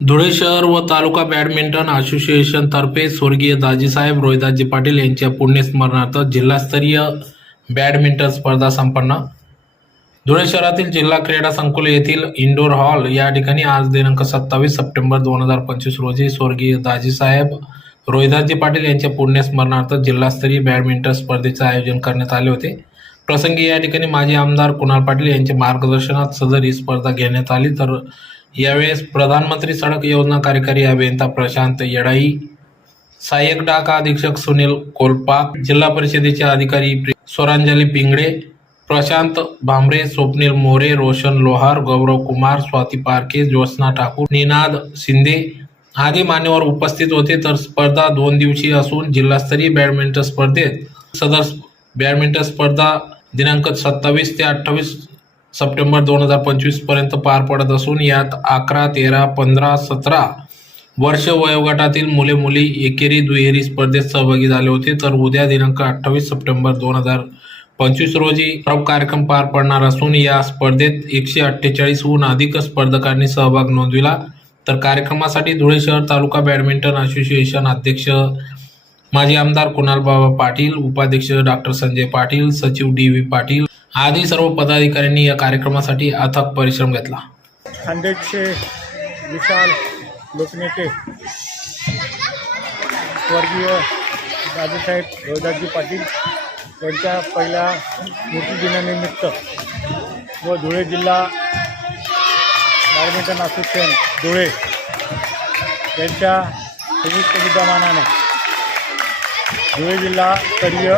धुळे शहर व तालुका badminton association तर्फे स्वर्गीय दाजीसाहेब रोहिदाजी पाटील यांच्या पुण्यस्मरणार्थ जिल्हास्तरीय बॅडमिंटन स्पर्धा संपन्न. धुळे शहरातील जिल्हा क्रीडा संकुल येथील इंडोर हॉल या ठिकाणी आज दिनांक सत्तावीस सप्टेंबर दोन हजार पंचवीस रोजी स्वर्गीय दाजीसाहेब रोहिदाजी पाटील यांच्या पुण्यस्मरणार्थ जिल्हास्तरीय बॅडमिंटन स्पर्धेचे आयोजन करण्यात आले होते. प्रसंगी या ठिकाणी माजी आमदार कुणाल पाटील यांच्या मार्गदर्शनात सदर ही स्पर्धा घेण्यात आली. तर यावेळेस प्रधानमंत्री सडक योजना कार्यकारी अभियंता प्रशांत येडाई सहाय्यक डाका अधीक्षक सुनील कोलपाक जिल्हा परिषदेचे अधिकारी स्वरांजली पिंगळे प्रशांत भांबरे स्वप्नील मोरे रोशन लोहार गौरव कुमार स्वाती पारखे ज्योत्ना ठाकूर निनाद शिंदे आदी मान्यवर उपस्थित होते. तर स्पर्धा दोन दिवसीय असून जिल्हास्तरीय बॅडमिंटन स्पर्धेत सदर बॅडमिंटन स्पर्धा दिनांक सत्तावीस ते अठ्ठावीस सप्टेंबर दोन हजार पंचवीसपर्यंत पार पडत असून यात अकरा तेरा पंधरा सतरा वर्ष वयोगटातील मुले मुली एकेरी दुहेरी स्पर्धेत सहभागी झाले होते. तर उद्या दिनांक अठ्ठावीस सप्टेंबर दोन हजार पंचवीस रोजी प्रमुख कार्यक्रम पार पडणार असून या स्पर्धेत एकशे अठ्ठेचाळीसहून अधिक स्पर्धकांनी सहभाग नोंदविला. तर कार्यक्रमासाठी धुळे शहर तालुका बॅडमिंटन असोसिएशन अध्यक्ष माजी आमदार कुणाल बाबा पाटील उपाध्यक्ष डॉक्टर संजय पाटील सचिव डी व्ही पाटील आधी सर्व पदाधिकाऱ्यांनी या कार्यक्रमासाठी अथक परिश्रम घेतला. खानदेशचे विशाल लोकनेते स्वर्गीय दादासाहेब रोहिदासजी पाटील यांच्या पहिल्या स्मृतिदिनानिमित्त व धुळे जिल्हा बॅडमिंटन असोसिएशन धुळे यांच्या संयुक्त विद्यमानाने धुळे जिल्हा स्तरीय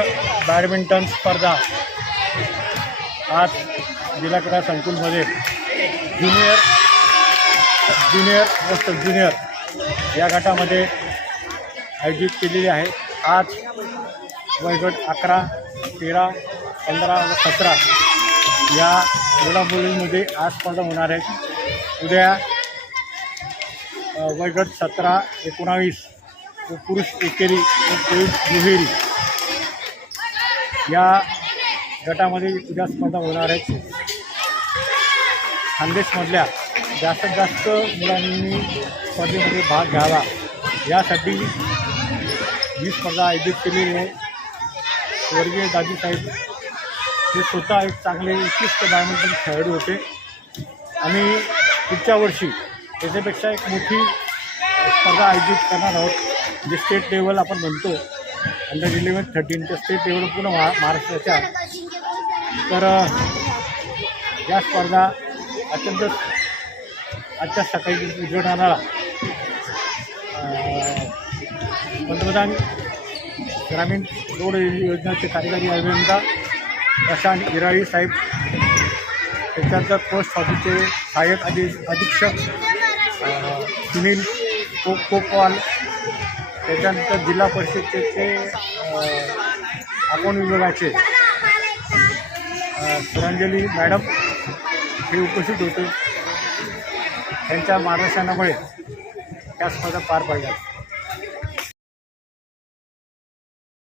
बॅडमिंटन स्पर्धा आज जिल्हा क्रीडा संकुलमध्ये ज्युनियर ज्युनियर व सब ज्युनियर या गटामध्ये आयोजित केलेली आहे. आज वयोगट अकरा तेरा पंधरा व सतरा या मुलामुलींमध्ये आज स्पर्धा होणार आहेत उद्या वयगट वयोगट सतरा एकोणावीस व पुरुष एकेरी व पुरुष दुहेरी या गटामध्ये उद्या स्पर्धा होणार आहेत. खानदेशमधल्या जास्तीत जास्त मुलांनी स्पर्धेमध्ये भाग घ्यावा. यासाठी ही स्पर्धा आयोजित केलेली आहे. स्वर्गीय दाजीसाहेब हे स्वतः एक चांगले उत्कृष्ट बॅडमिंटन खेळाडू होते. आणि पुढच्या वर्षी त्याच्यापेक्षा एक मोठी स्पर्धा आयोजित करणार आहोत. जे स्टेट लेवल आपण म्हणतो अंडर इलेवन थर्टीनच्या स्टेट लेवल पूर्ण महा महाराष्ट्राच्या तर या स्पर्धा अत्यंत आजच्या सकाळी उद्घाटनाला पंतप्रधान ग्रामीण रोड योजनेचे कार्यकारी अभियंता प्रशांत इराळी साहेब त्याच्यानंतर पोस्ट ऑफिसचे सहाय्यक अधि अधीक्षक सुनील को कोपवाल त्याच्यानंतर जिल्हा परिषदेचे अकाउंट विभागाचे अ, मॅडम हे उपस्थित होते. त्यांच्या मार्गदर्शनामुळे त्या स्पर्धा पार पडल्या.